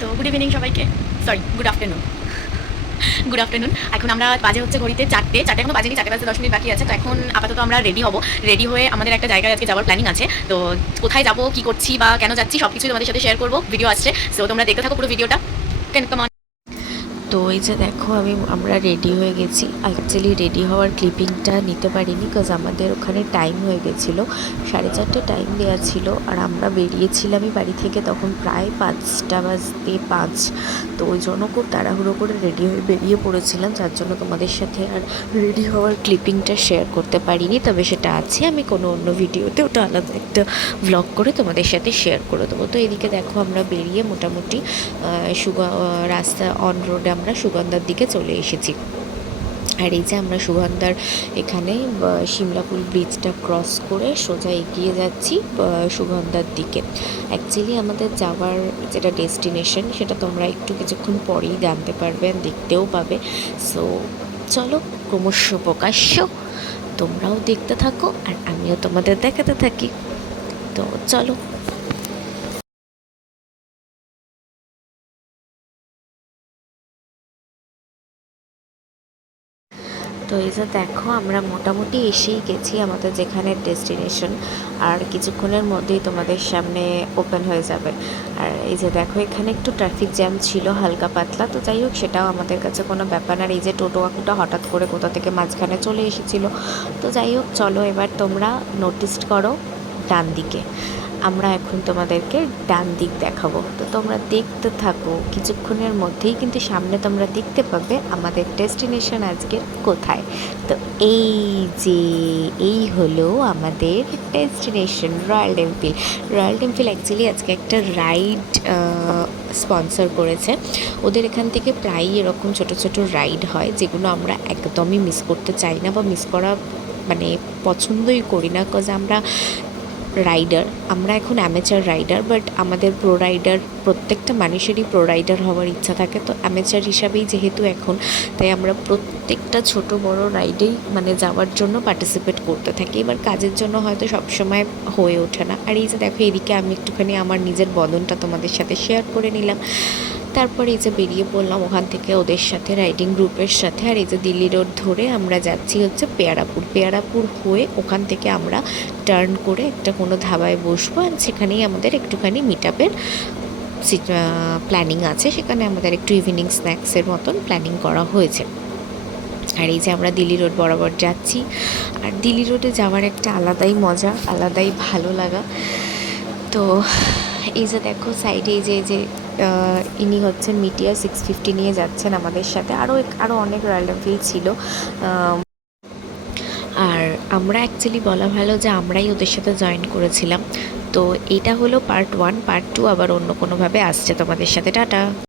তো good evening সবাইকে, sorry good afternoon. এখন আমরা বাজে হচ্ছে ঘড়িতে চারটে এখনো বাজেনি, 4টে বাজতে 10 মিনিট বাকি আছে। তো এখন আপাতত আমরা রেডি হব। রেডি হয়ে আমাদের একটা জায়গায় আজকে যাওয়ার প্ল্যানিং আছে। তো কোথায় যাবো, কি করছি বা কেন যাচ্ছি সব কিছুই তোমাদের সাথে শেয়ার করবো, ভিডিও আসছে। সো তোমরা দেখতে থাকো পুরো ভিডিওটা। কেন কমান। তো এই যে দেখো আমরা রেডি হয়ে গেছি। অ্যাকচুয়ালি রেডি হওয়ার ক্লিপিংটা নিতে পারিনি, বিকজ আমাদের ওখানে টাইম হয়ে গেছিলো, 4:30 টাইম দেওয়া ছিল। আর আমরা বেরিয়েছিলামই বাড়ি থেকে তখন প্রায় 5:05। তো ওই জন্য খুব তাড়াহুড়ো করে রেডি হয়ে বেরিয়ে পড়েছিলাম, যার জন্য তোমাদের সাথে আর রেডি হওয়ার ক্লিপিংটা শেয়ার করতে পারিনি। তবে সেটা আছে আমি কোনো অন্য ভিডিওতে, ওটা আলাদা একটা ভ্লগ করে তোমাদের সাথে শেয়ার করে দেবো। তো এদিকে দেখো আমরা বেরিয়ে মোটামুটি রাস্তা অন রোডে আমরা সুগন্ধার দিকে চলে এসেছি। আর এই যে আমরা সুগন্ধার এখানে সিমলাপুর ব্রিজটা ক্রস করে সোজা এগিয়ে যাচ্ছি সুগন্ধার দিকে। অ্যাকচুয়ালি আমাদের যাওয়ার যেটা ডেস্টিনেশন সেটা তোমরা একটু কিছুক্ষণ পরেই জানতে পারবে, দেখতেও পাবে। সো চলো, ক্রমশ প্রকাশ্য, তোমরাও দেখতে থাকো আর আমিও তোমাদের দেখাতে থাকি। তো চলো। তো এই যে দেখো আমরা মোটামুটি এসেই গেছি আমাদের যেখানে ডেস্টিনেশন, আর কিছুক্ষণের মধ্যেই তোমাদের সামনে ওপেন হয়ে যাবে। আর এই যে দেখো এখানে একটু ট্রাফিক জ্যাম ছিল হালকা পাতলা, তো যাই হোক সেটাও আমাদের কাছে কোনো ব্যাপার না। আর এই যে টোটো কাকুটা হঠাৎ করে কোথা থেকে মাঝখানে চলে এসেছিল। তো যাই হোক চলো, এবার তোমরা নোটিস করো ডান দিকে। আমরা এখন তোমাদেরকে ডান দিক দেখাবো, তো তোমরা দেখতে থাকো। কিছুক্ষণের মধ্যেই কিন্তু সামনে তোমরা দেখতে পাবে আমাদের ডেস্টিনেশন আজকে কোথায়। তো এই যে এই হলো আমাদের destination royal temple. Royal temple actually আজকে একটা রাইড স্পন্সর করেছে। ওদের এখান থেকে প্রায়ই এরকম ছোট ছোট রাইড হয়, যেগুলো আমরা একদমই মিস করতে চাই না, বা মিস করা মানে পছন্দই করি না। কজ আমরা এখন অ্যামেচার রাইডার, বাট আমাদের প্রো রাইডার, প্রত্যেকটা মানুষেরই প্রো রাইডার হওয়ার ইচ্ছা থাকে। তো অ্যামেচার হিসাবেই যেহেতু এখন, তাই আমরা প্রত্যেকটা ছোট বড় রাইডেই মানে যাওয়ার জন্য পার্টিসিপেট করতে থাকি। এবার কাজের জন্য হয়তো সবসময় হয়ে ওঠে না। আর এই যে দেখো এদিকে আমি একটুখানি আমার নিজের বদনটা তোমাদের সাথে শেয়ার করে নিলাম। তারপরে এই যে বেরিয়ে পড়লাম ওখান থেকে ওদের সাথে, রাইডিং গ্রুপের সাথে। আর এই যে দিল্লি রোড ধরে আমরা যাচ্ছি হচ্ছে পেয়ারাপুর হয়ে ওখান থেকে আমরা টার্ন করে একটা কোনো ধাবায় বসবো। আর সেখানেই আমাদের একটুখানি মিট আপের প্ল্যানিং আছে, সেখানে আমাদের একটু ইভিনিং স্ন্যাক্সের মতন প্ল্যানিং করা হয়েছে। আর এই যে আমরা দিল্লি রোড বরাবর যাচ্ছি। আর দিল্লি রোডে যাওয়ার একটা আলাদাই মজা, আলাদাই ভালো লাগা। তো এই যে দেখো সাইডে এই যে ইনি হচ্ছেন মিটিয়ার 650 নিয়ে যাচ্ছেন আমাদের সাথে। আরও অনেক রয়্যাল এনফিল্ড ছিল। আর আমরা অ্যাকচুয়ালি বলা ভালো যে আমরাই ওদের সাথে জয়েন করেছিলাম। তো এটা হলো পার্ট 1, পার্ট 2 আবার অন্য কোনোভাবে আসছে তোমাদের সাথে। টাটা।